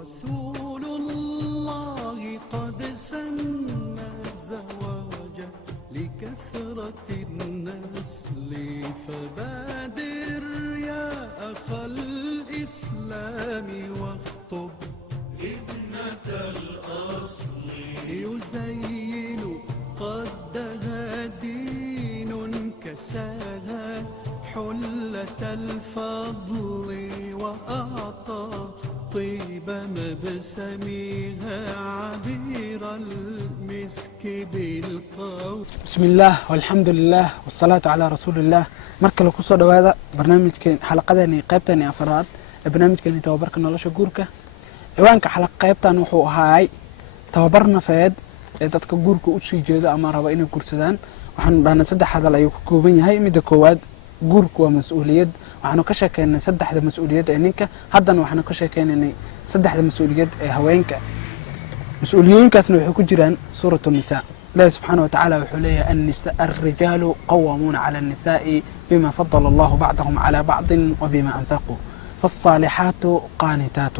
رسول الله قد سن الزواج لكثرة النسل فبادر يا أخ الإسلام واخطب ابنة الأصل يزين قدها دين كساها حلة الفضل وأعطى طيب مبسمها عبير المسك بالقول. بسم الله والحمد لله والصلاة على رسول الله. marka la ku soo dhawaada barnaamijkeen xalaqadeena qaybtan afraad ee barnaamijkeen tababarka nolosha guurka. ciwaanka xalaq qaybtan wuxuu ahaay tababar nafeed ee dadka guurka u sii jeedo ama raba inay guursadaan. waxaan dhahnay saddex hadal ayuu ka kooban yahay. midda koowaad guurku waa mas'uuliyad. waxaanu ka sheekeynay saddexda mas'uuliyad ee ninka. haddana waxaanu ka sheekeynay saddexda mas'uuliyad ee haweenka. mas'uuliyooyinkaasna waxay ku jiraan suuratu nisaa. الله سبحانه وتعالى وحليه الرجال قوامون على النساء بما فضل الله بعضهم على بعض وبما أنفقوا فالصالحات قانتات.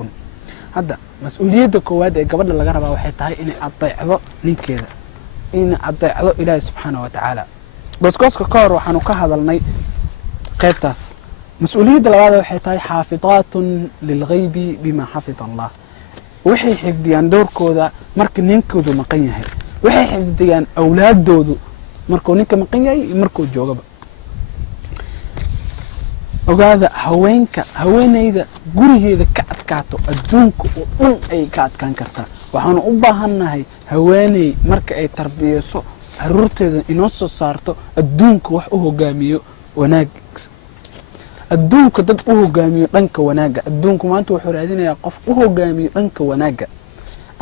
هذا مسؤولية كواد قبل اللي قربها وحيتها إني أطيعه من كذا إني أطيعه إله سبحانه وتعالى. بس قصك كار وحنوك هذا المي قيبتاس مسؤولية اللي وحيتها حافظات للغيب بما حفظ الله. وحي حفظيان دور كودا مركن ننكودو مقينه waxay xifdiyaan awlaadoodu markuu ninka maqan yahay markuu joogaba. ogaada haweenayda gurigeeda ka adkaato adduunka oo dhan ay ka adkaan kartaa. waxaanu u baahannahay haweeney marka ay tarbiyeyso caruurteeda inoo soo saarto adduunka wax u hogaamiyo wanaag. adduunka dad u hogaamiyo dhanka wanaaga. adduunku maanta wuxuu raadinayaa qof u hogaamiyo dhanka wanaaga.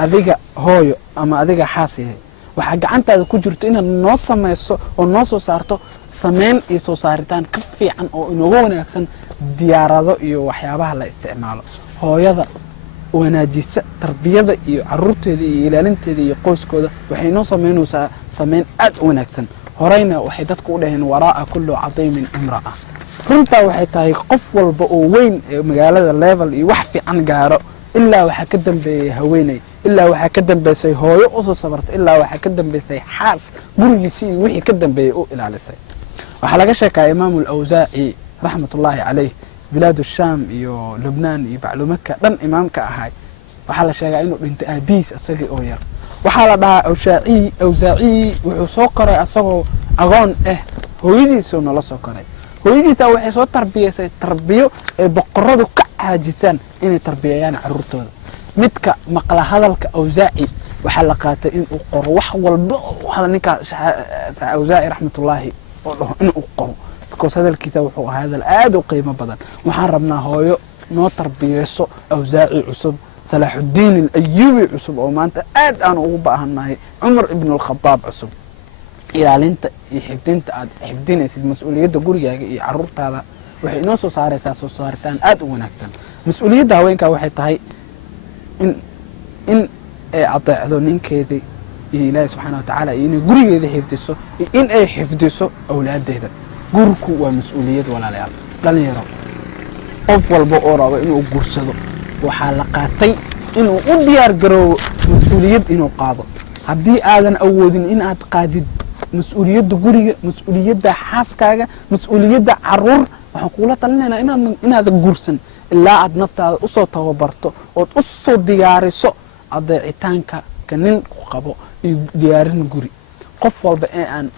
adiga hooyo ama adiga xaasiye waxaa gacantaada ku jirto inaad noo samayso oo noo soo saarto sameyn iyo soo saaritaan ka fiican oo inooga wanaagsan diyaarado iyo waxyaabaha la isticmaalo. hooyada wanaajisa tarbiyada iyo caruurteeda iyo ilaalinteeda iyo qoyskooda waxay noo sameynaysaa sameyn aad u wanaagsan. horeyna waxay dadku u dhaheen waraa'a kullu cadiimin imra'a. runtaa waxay tahay qof walba oo weyn ee magaalada level iyo wax fiican gaaro ilaa waxaa ka dambeeyay haweeney, ilaa waxaa ka dambeysay hooyo u soo sabartay, ilaa waxaa ka dambeysay xaas gurigiisii iyo wixii ka dambeeyay u ilaalisay. waxaa laga sheekaa imaam al-awzaaci raxmatullaahi calayh bilaad shaam iyo lubnaan iyo baclumaka dhan imaamka ahay. waxaa la sheegaa inuu dhintay aabihiis asagii oo yar. waxaa la dhahaa awzaaci wuxuu soo koray asagoo agoon hooyadiisuu nala soo koray. hooyadiisa waxay soo tarbiyeysay tarbiyo ay boqoradu ka caajisaan inay tarbiyayaan caruurtooda. midka maqla hadalka awzaaci waxaa la qaatay inuu qoro wax walba oo ninka awzaaci raxmatullaahi oo dhaho inuu qoro because hadalkiisa wuxuu ahaa hadal aad u qiimo badan. waxaan rabnaa hooyo noo tarbiyeyso awzaaci cusub, salaaxudiin al-ayuubi cusub oo maanta aad aan ugu baahannahay, cumar ibn al-khadaab cusub. ilaalinta iyo xifdinta aad xifdinaysid mas'uuliyadda gurigaaga iyo caruurtaada waxay inoo soo saaraysaa soo saaritaan aad u wanaagsan. mas'uuliyadda haweenka waxay tahay in ay adeecdo ninkeedii iyo ilaahay subxaana watacaala iyo inay gurigeeda xifdiso iyo in ay xifdiso awlaadeeda. gurku waa mas'uuliyad walaalayaal. dhalinyaro qof walba oo rabo inuu guursado waxaa la qaatay inuu u diyaar garoobo mas'uuliyad inuu qaado. haddii aadan awoodin in aad qaadid mas'uuliyadda guriga, mas'uuliyadda xaaskaaga, mas'uuliyadda caruur, waxaan kugula talinaynaa inaadan guursan ilaa aad naftaada usoo tababarto ood u soo diyaariso adeecitaanka ka nin ku qabo iyo diyaarin guri. qof walba ee aan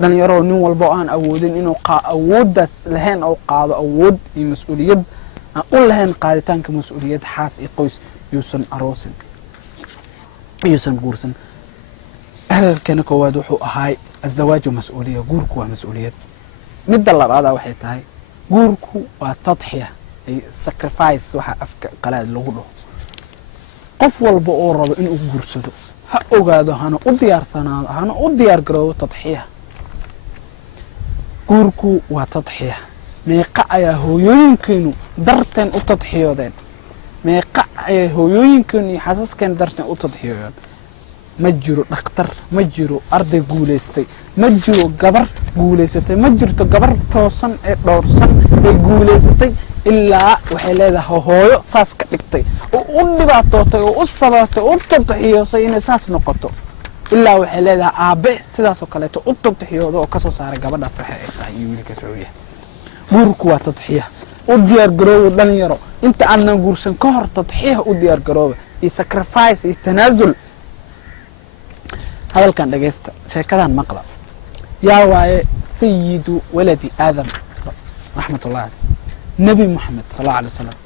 dhalinyaro nin walba oo aan awoodin inuu awooddaas lahayn oo qaado awood iyo mas'uuliyad aan u lahayn qaaditaanka mas'uuliyad xaas iyo qoys yuusan aroosin yuusan guursan. hadalkana koowaad wuxuu ahaay azawaaju mas'uuliya. guurku waa mas'uuliyad. midda labaada waxay tahay guurku waa tadxiya ay sacrifice waxa afka qalaad lagu dhaho. qof walba oo rabo inuu guursado ha ogaado hana u diyaarsanaado hana u diyaar garoobo tadxiya. guurku waa tadxiya. meeqa ayaa hooyooyinkeenu darteen u tadxiyoodeen? meeqa ayaa hooyooyinkeenu iyo xasaskeen darteen u tadxiyoodeen? ma jiro dhakhtar, ma jiro arday guulaystay, ma jiro gabar guulaysatay, ma jirto gabar toosan ee dhowrsan ee guulaysatay ilaa waxay leedahay hooyo saas ka dhigtay oo u dhibaatootay oo u sabartay oo u tadxiyoosay inay saas noqoto ilaa waxay leedahay aabe sidaas oo kaleeto u tadxiyooda oo kasoo saaray gabadhaas waxa ay tahay iyo wiilkaas uu yahay guurku waa tadxiya u diyaar garoobo dhalinyaro inta aanan guursan ka hor tadxiya u diyaar garooba iyo sacrifice iyo tanaasul hadalkan dhageysta sheekadan maqla yaa waaye sayidu waladi aadam raxmatullahi caleyh nabi muxamed sal allahu alay wasalam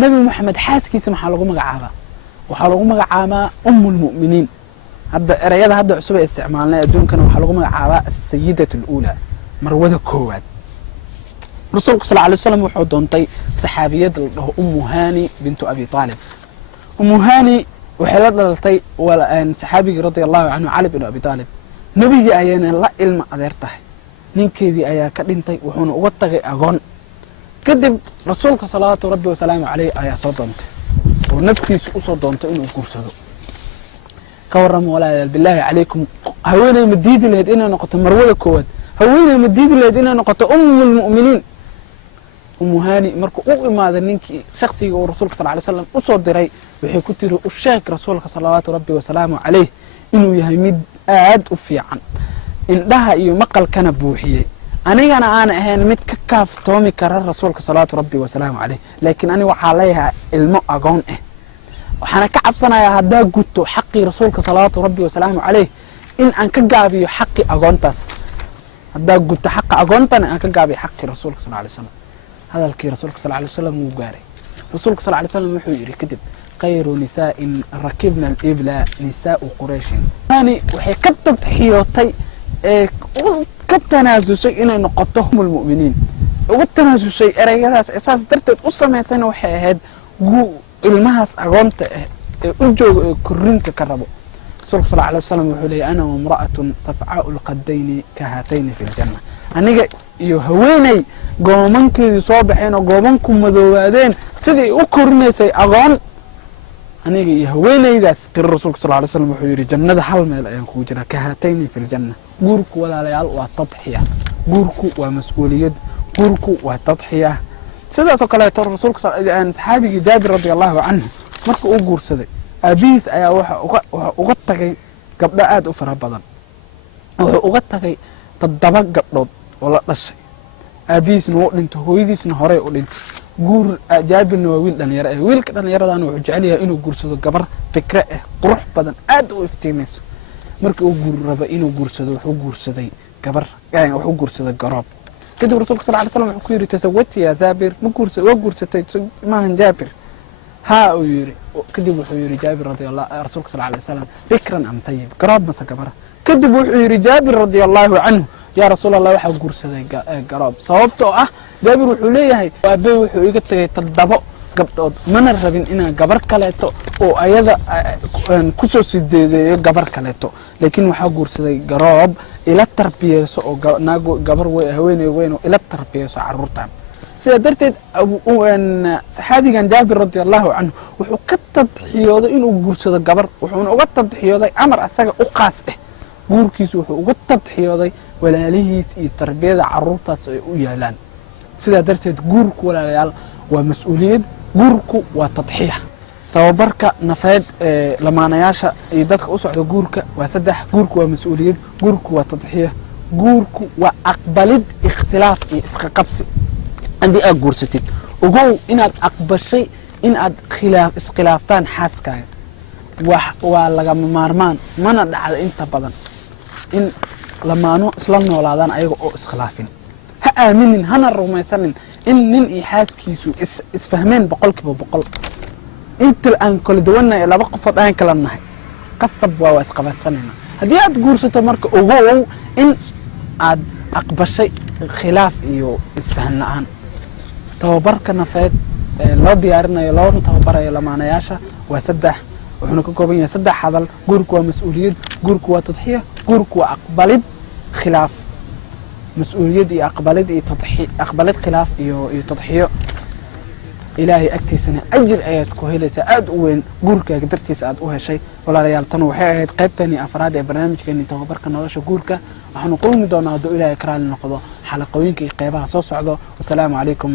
nabi muxamed xaaskiisa maxaa lagu magacaabaa waxaa lagu magacaabaa ummulmu'miniin hadda erayada hadda cusub ee isticmaalnay adduunkana waxaa lagu magacaabaa asayidatu aluulaa marwada koowaad rasuulku sal alay wasalam wuxuu doontay saxaabiyad la dhaho ummu hani bintu abi aalib ummu hani waxay la dhalatay saxaabigii radia allahu canhu cali bin abi aalib nebigii ayayna la ilma adeer tahay ninkeedii ayaa ka dhintay wuxuuna uga tagay agoon kadib rasuulka salawaatu rabbi wasalaamu caleyh ayaa soo doontay oo naftiisa usoo doontay inuu guursado ka warrama walaalayaal bilaahi calaykum haweeney ma diidi lahayd inay noqoto marwada koowaad haweeney ma diidi lahayd inay noqoto ummulmu'miniin ummu hani markuu u imaaday ninkii shakhsigii uu rasuulka sal alay slam usoo diray waxay ku tiri u sheeg rasuulka salawaatu rabbi wasalaamu caleyh inuu yahay mid aad u fiican indhaha iyo maqalkana buuxiyey anigana aan ahayn mid ka kaaftoomi kara rasuulka salawaatu rabbi wasalaamu caleyh laakiin ani waxaa leeyahay ilmo agoon ah waxaana ka cabsanayaa haddaa guto xaqii rasuulka salawaatu rabbi wasalaamu caleyh in aan ka gaabiyo xaqii agoontaas haddaa guto xaqa agoontana aan ka gaabiyo xaqii rasuulka sal alay slam hadalkii rasuulka sal alay wasalam wuu gaaray rasuulka sal alay slam wuxuu yidhi kadib khayru nisaa'in rakibna alibla nisaa'u qurayshin hani waxay ka tadxiyootay ee ka tanaasusay inay noqoto ummulmu'miniin uga tanaasushay erayadaas saas darteed u samaysayna waxay ahayd ilmahaas agoonta ah ee u jooga ee korrinka ka rabo rasuulka sal alay wasalam wuxuu leeyahy ana wamra'atun safcaa'u lqadayni ka haatayni fi ljanna aniga iyo haweeney goomankeedii soo baxeen oo goobanku madoobaadeen sidai u korinaysay agoon aniga iyo haweeneydaas qiri rasuulka sal alay slam wuxuu yidhi jannada hal meel ayaan kugu jiraa ka haatayni fi ljanna guurku walaalayaal waa tadxiya guurku waa mas-uuliyad guurku waa tadxiya sidaasoo kaleeto rasuulka saxaabigii jaabir radi allahu canhu marka uu guursaday aabihiis ayaa waxa uga tagay gabdho aad u fara badan wuxuu uga tagay 7 gabdhood oo la dhashay aabihiisna wuu dhintay hooyadiisna horey u dhintay guur jaabirna waa wiil dhalinyaro ah wiilka dhallinyaradan wuxuu jecel yahay inuu guursado gabar fikre ah qurux badan aad u iftiimayso markii uu guur raba inuu guursado wuxuu guursaday gabar wuxuu guursaday garoob kadib rasuulka sal alay slam wuxuu ku yidhi tasawati yaa jaabir ma guursay waa guursatay maahan jaabir haa uu yidhi kadib wuxuu yidhi jaabir rasuulka sal alay wasalam bikran am tayib garoob mase gabara kadib wuxuu yidhi jaabir radia allahu canhu yaa rasuul allah waxaa guursaday garoob sababtoo ah jaabir wuxuu leeyahay aabey wuxuu iga tegay 7 gabdhood mana rabin inaan gabar kaleeto oo ayada kusoo sideedeeyo gabar kaleeto laakiin waxaa guursaday garoob ila tarbiyeyso oo gabar haweeney weyn oo ila tarbiyeyso caruurtan sidaa darteed saxaabigan jaabir radi allahu canhu wuxuu ka tadxiyooday inuu guursado gabar wuxuuna uga tadxiyooday amar asaga u qaas ah guurkiisu wuxuu uga tadxiyooday walaalihiis iyo tarbiyada caruurtaas ay u yaalaan sidaa darteed guurku walaalayaal waa mas-uuliyad guurku waa tadxiya tababarka nafeed ee lamaanayaasha iyo dadka u socda guurka waa 3 guurku waa mas-uuliyad guurku waa tadxiya guurku waa aqbalid ikhtilaaf iyo iska qabsi haddii aad guursatid ogow inaad aqbashay in aad iskhilaaftaan xaaskaaga waa lagama maarmaan mana dhacda inta badan in lamaano isla noolaadaan ayaga oo iskhilaafin ha aaminin hana rumaysanin in nin iyo xaaskiisu isfahmeen 100% inta aan kala duwannahay 2 qofood aan kala nahay qasab waa isqabadsanayna haddii aad guursato marka ogow in aad aqbashay khilaaf iyo isfahan la'aan tababarka nafeed loo diyaarinayo loona tababarayo lamaanayaasha waa 3 wuxuuna ka kooban yahay 3 hadal guurku waa mas-uuliyad guurku waa tadxiya guurku waa aqbalid khilaaf mas-uuliyad iyo aqbalid iyo tadxiya aqbalid khilaaf iyo tadxiyo ilaahay agtiisana ajir ayaad ku helaysaa aad u weyn guurkaaga dartiisa aad u heshay walaalayaal tan waxay ahayd qaybtanii afraad ee barnaamijkeeni tababarka nolosha guurka waxaanu kulmi doonaa hadduu ilaahay ka raali noqdo xalaqooyinka iyo qeybaha soo socdo wasalaamu calaykum